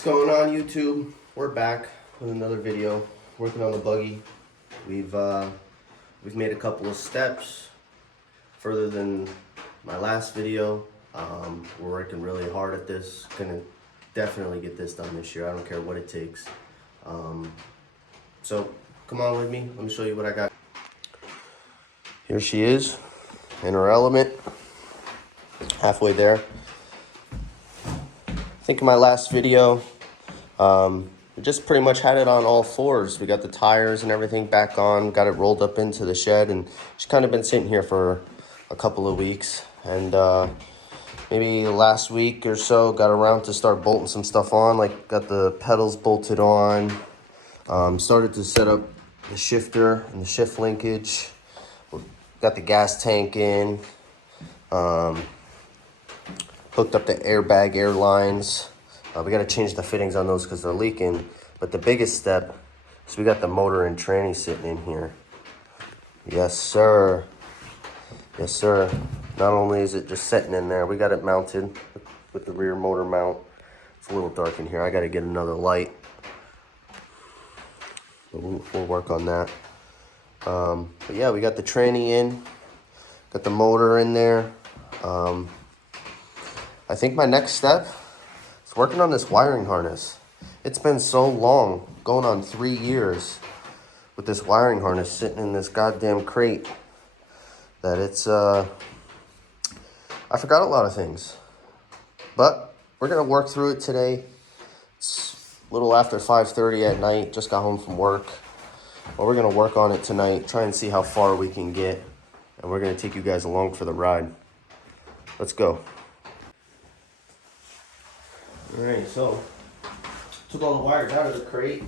What's going on, YouTube? We're back with another video, working on the buggy. We've made a couple of steps further than my last video. We're working really hard at this. Gonna definitely get this done this year. I don't care what it takes. So come on with me. Let me show you what I got. Here she is in her element, halfway there. I think in my last video, we just pretty much had it on all fours. We got the tires and everything back on, got it rolled up into the shed, and she's kind of been sitting here for a couple of weeks. And maybe last week or so, got around to start bolting some stuff on, like got the pedals bolted on, started to set up the shifter and the shift linkage, got the gas tank in, hooked up the airbag air lines. We got to change the fittings on those because they're leaking. But the biggest step is we got the motor and tranny sitting in here. Yes, sir. Yes, sir. Not only is it just sitting in there, we got it mounted with the rear motor mount. It's a little dark in here. I got to get another light. But we'll work on that. But yeah, we got the tranny in. Got the motor in there. I think my next step is working on this wiring harness. It's been so long, going on 3 years, with this wiring harness sitting in this goddamn crate, that it's, I forgot a lot of things. But we're gonna work through it today. It's a little after 5:30 at night, just got home from work. But we're gonna work on it tonight, try and see how far we can get. And we're gonna take you guys along for the ride. Let's go. All right, so took all the wires out of the crate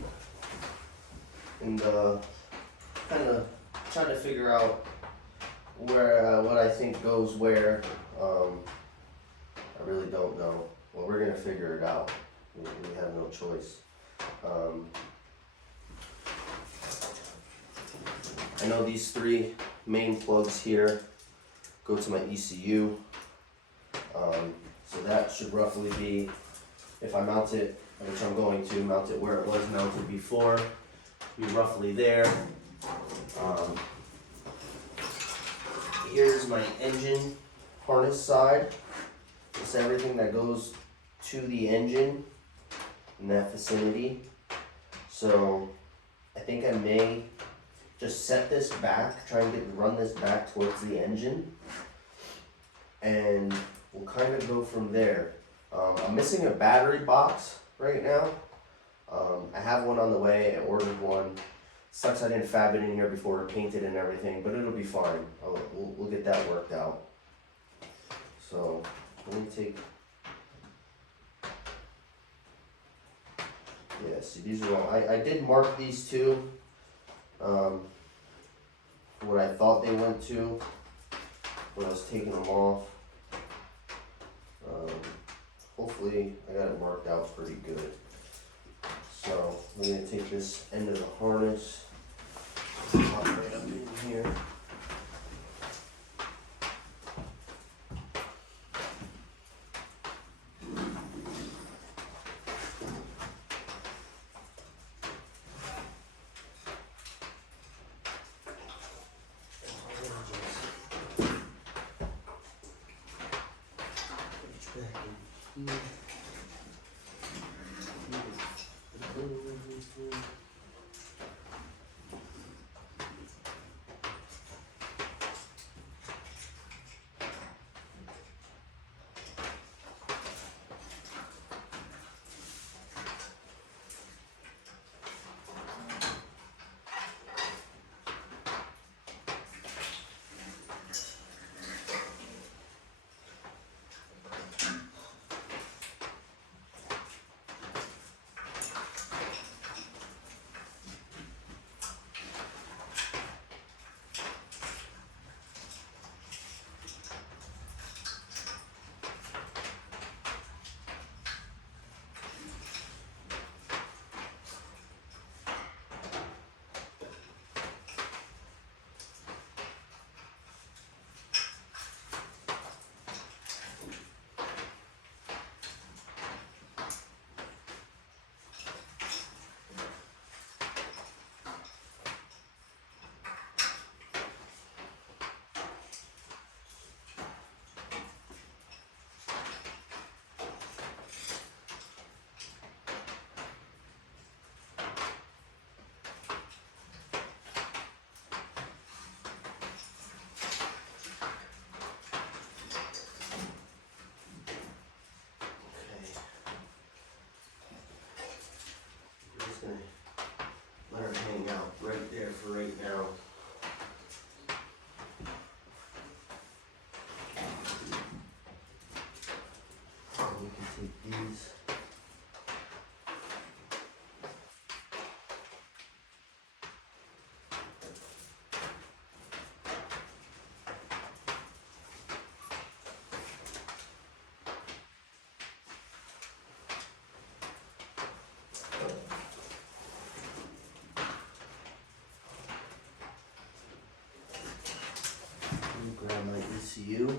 and kind of trying to figure out where what I think goes where. I really don't know. Well, we're gonna figure it out. We have no choice. I know these three main plugs here go to my ECU. So that should roughly be, if I mount it, which I'm going to mount it where it was mounted before, be roughly there. Here's my engine harness side. It's everything that goes to the engine in that vicinity. So I think I may just set this back, try and run this back towards the engine, and we'll kind of go from there. I'm missing a battery box right now. I have one on the way. I ordered one. Sucks I didn't fab it in here before, paint it and everything, but it'll be fine. We'll get that worked out. So let me take. Yeah, see, these are all. I did mark these two. What I thought they went to when I was taking them off. Hopefully I got it marked out pretty good. So I'm going to take this end of the harness, pop right up in here. Grab my ECU.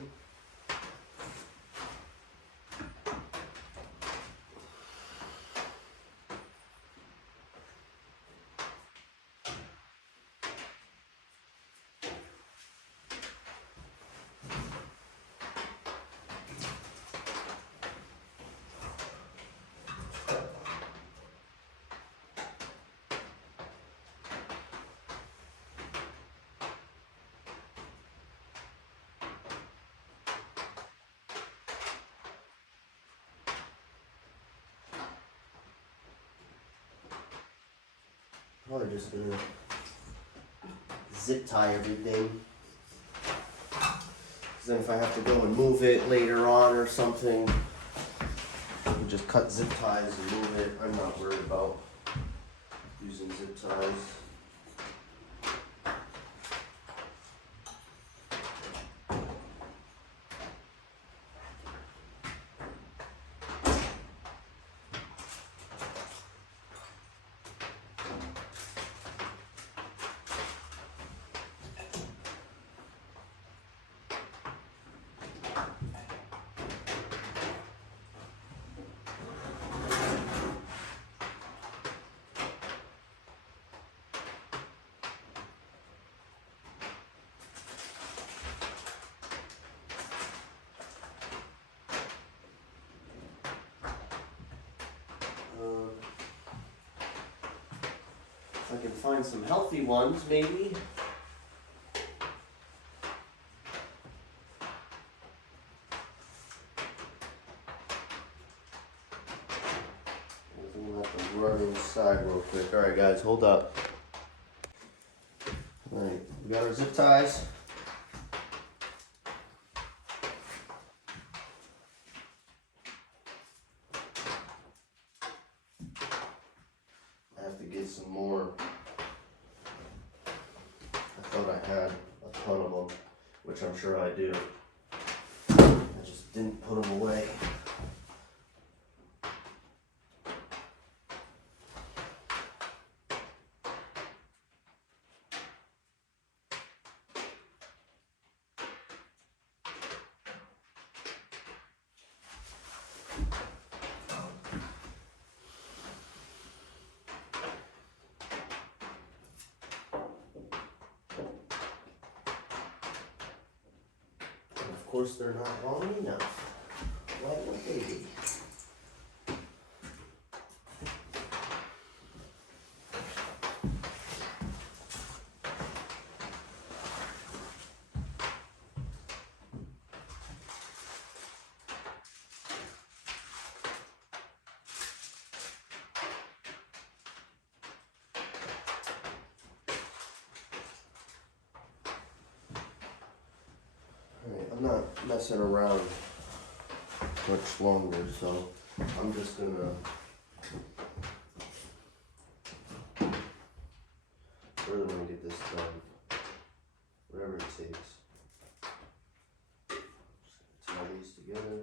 Probably just gonna zip tie everything. Because then if I have to go and move it later on or something, I can just cut zip ties and move it. I'm not worried about using zip ties. If I can find some healthy ones, maybe. I'm gonna have to run inside real quick. Alright guys, hold up. Alright, we got our zip ties. I have to get some more. I thought I had a ton of them, which I'm sure I do. I just didn't put them away. Of course, they're not long enough. Why would they be? Alright, I'm not messing around much longer, so I'm just gonna really want to get this done, whatever it takes. Just gonna tie these together,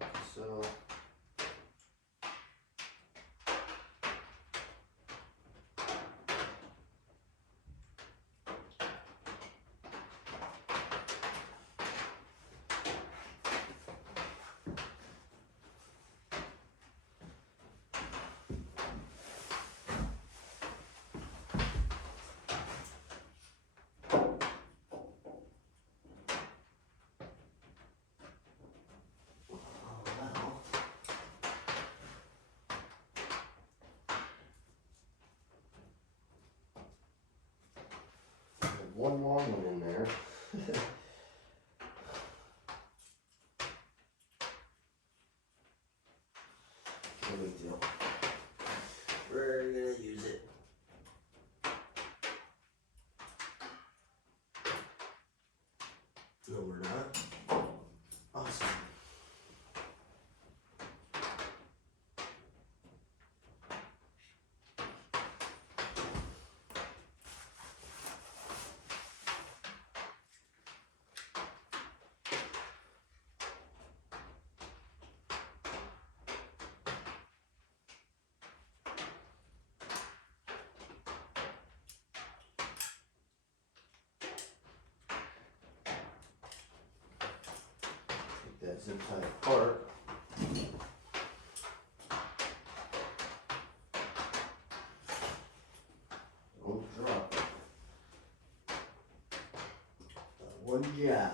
like so. One long one in there. No big deal. We're gonna use it. No, we're not. Awesome. that zip tie apart. Don't drop it. One job.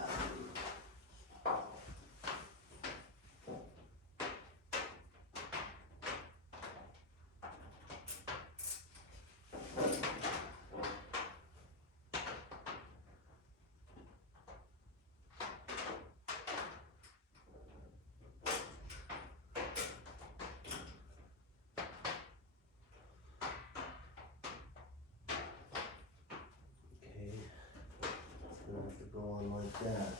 Have to go on like that.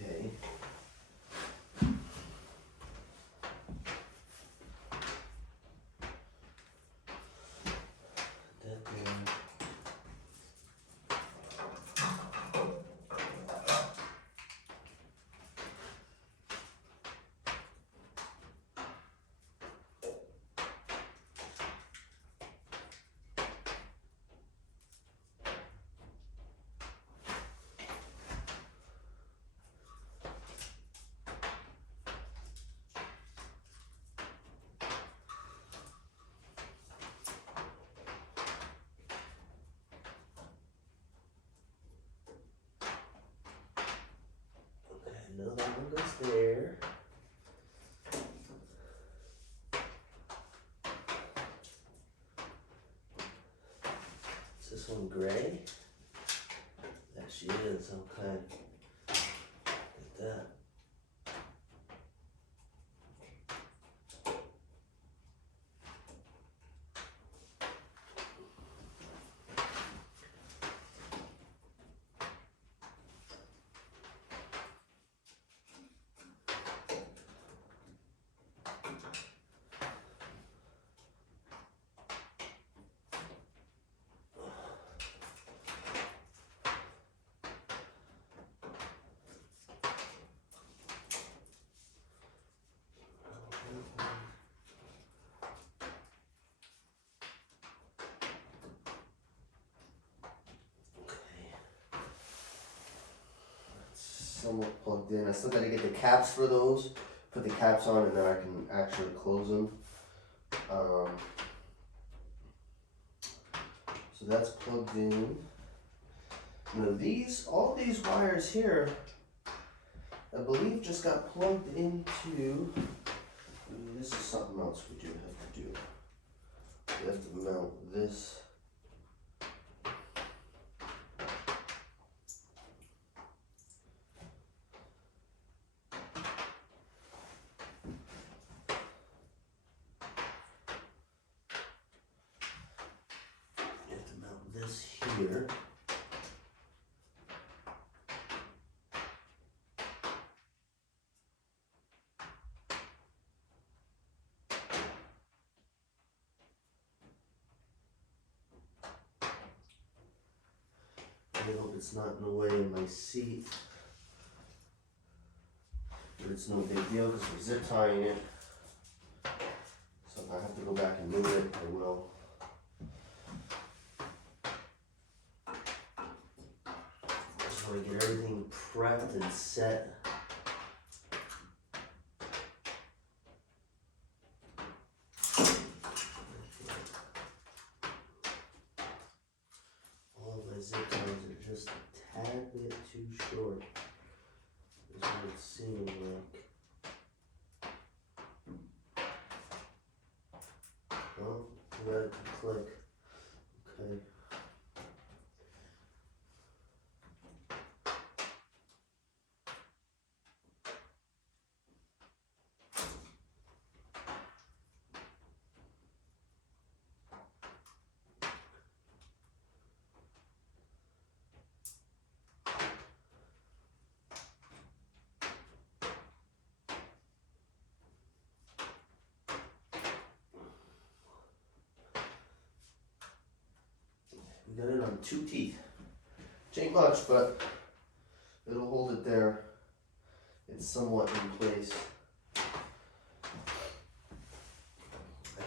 Okay. That there. Another one goes there. Is this one gray? There she is, okay. Get that. Somewhat plugged in. I still gotta get the caps for those. Put the caps on and then I can actually close them. So that's plugged in. Now all these wires here, I believe just got plugged into, this is something else we do have to do. We have to mount this. This here. I hope it's not in the way of my seat. But it's no big deal because we're zip tying it. So if I have to go back and move it, I will. Just want to get everything prepped and set. All of my zip ties are just a tad bit too short. Is what it's seeming like. Oh, let it click. Okay. We got it on 2 teeth. Which ain't much, but it'll hold it there. It's somewhat in place. I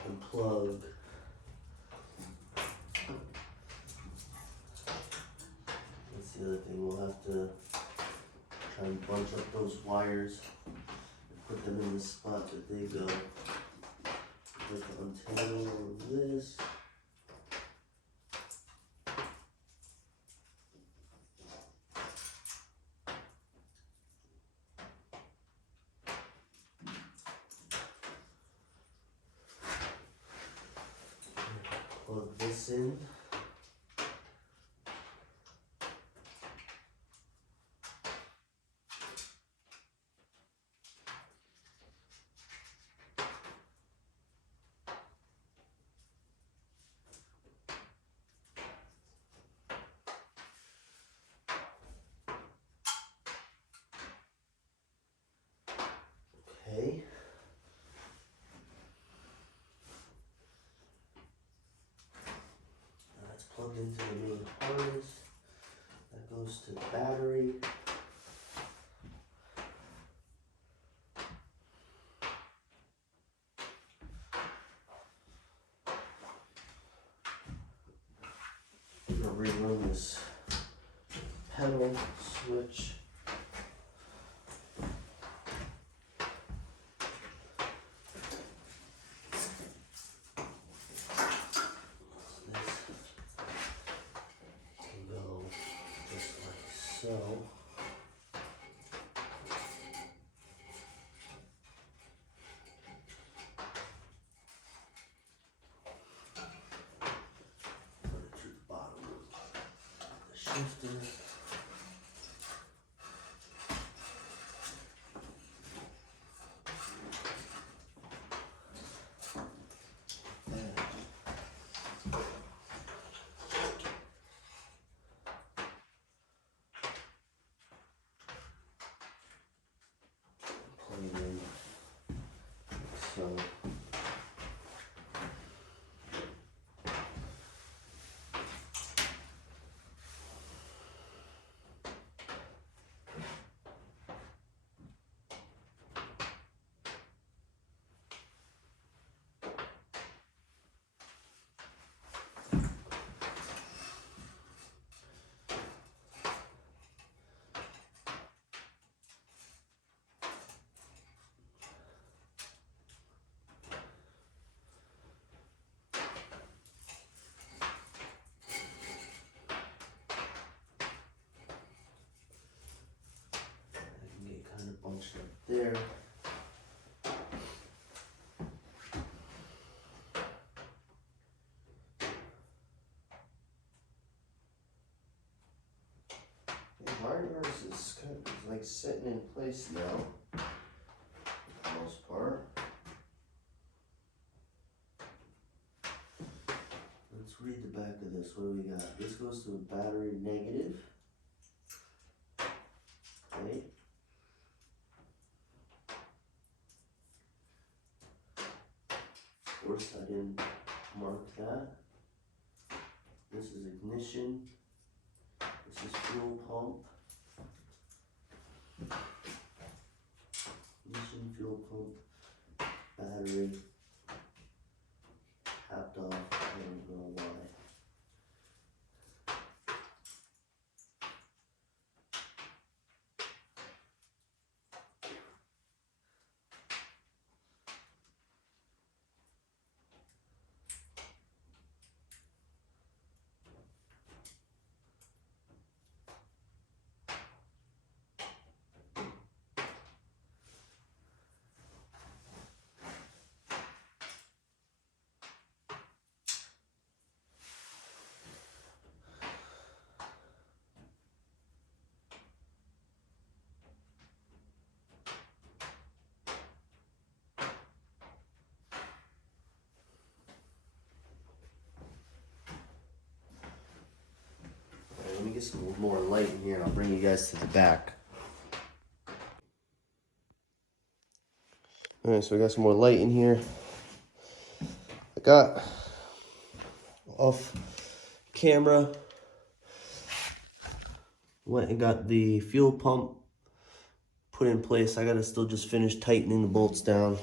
can plug. That's the other thing. We'll have to try and bunch up those wires and put them in the spot that they go. Like the untangle of this. Plug this in. Okay. That's plugged into the main harness. That goes to the battery. I'm gonna rerun this pedal switch. So, put it through the bottom of the shifter. Plug it in like so. Bunched up there. The wiring harness is kind of like sitting in place now, for the most part. Let's read the back of this. What do we got? This goes to a battery negative. Okay. Of course, I didn't mark that. This is ignition. This is fuel pump. Ignition, fuel pump, battery. Capped off. I don't know why. Let me get some more light in here and I'll bring you guys to the back. Alright, so we got some more light in here. I got off camera Went and got the fuel pump put in place. I gotta still just finish tightening the bolts down.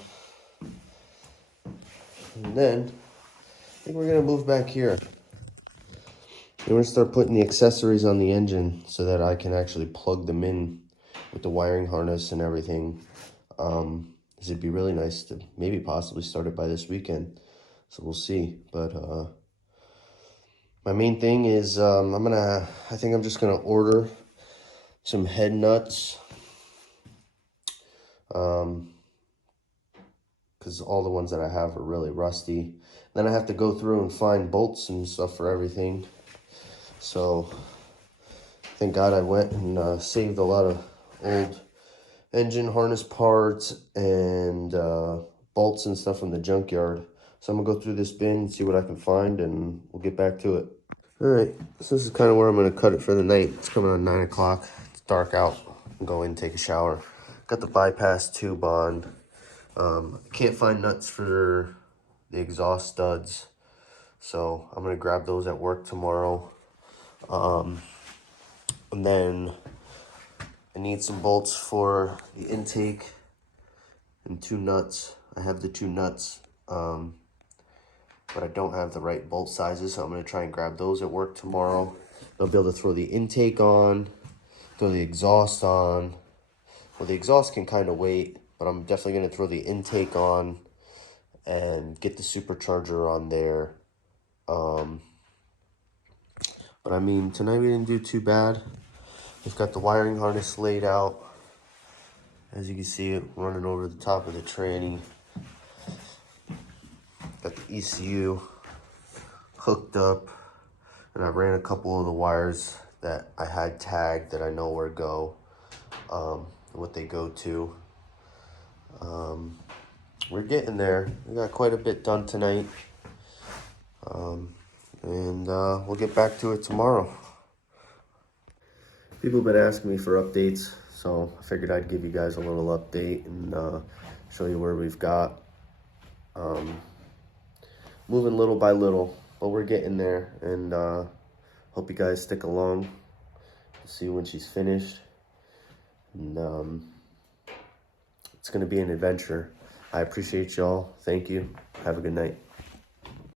And then I think we're gonna move back here. We're gonna start putting the accessories on the engine so that I can actually plug them in with the wiring harness and everything. This would be really nice to maybe possibly start it by this weekend. So we'll see. But my main thing is I think I'm just gonna order some head nuts. Because all the ones that I have are really rusty. Then I have to go through and find bolts and stuff for everything. So thank God I went and saved a lot of old engine harness parts and bolts and stuff from the junkyard. So I'm gonna go through this bin and see what I can find, and we'll get back to it. All right, so this is kind of where I'm gonna cut it for the night. It's coming on 9 o'clock. It's dark out. I'm going in, take a shower. Got the bypass tube on. I can't find nuts for the exhaust studs, so I'm gonna grab those at work tomorrow. And then I need some bolts for the intake and 2 nuts. I have the 2 nuts, but I don't have the right bolt sizes, so I'm gonna try and grab those at work tomorrow. I'll be able to throw the intake on, throw the exhaust on. Well, the exhaust can kind of wait, but I'm definitely gonna throw the intake on and get the supercharger on there. But I mean, tonight we didn't do too bad. We've got the wiring harness laid out. As you can see it running over the top of the tranny. Got the ECU hooked up, and I ran a couple of the wires that I had tagged that I know where to go, what they go to. We're getting there. We got quite a bit done tonight. And we'll get back to it tomorrow. People have been asking me for updates, so I figured I'd give you guys a little update and show you where we've got. Moving little by little, but we're getting there, and hope you guys stick along to see when she's finished. And it's going to be an adventure. I appreciate y'all. Thank you. Have a good night.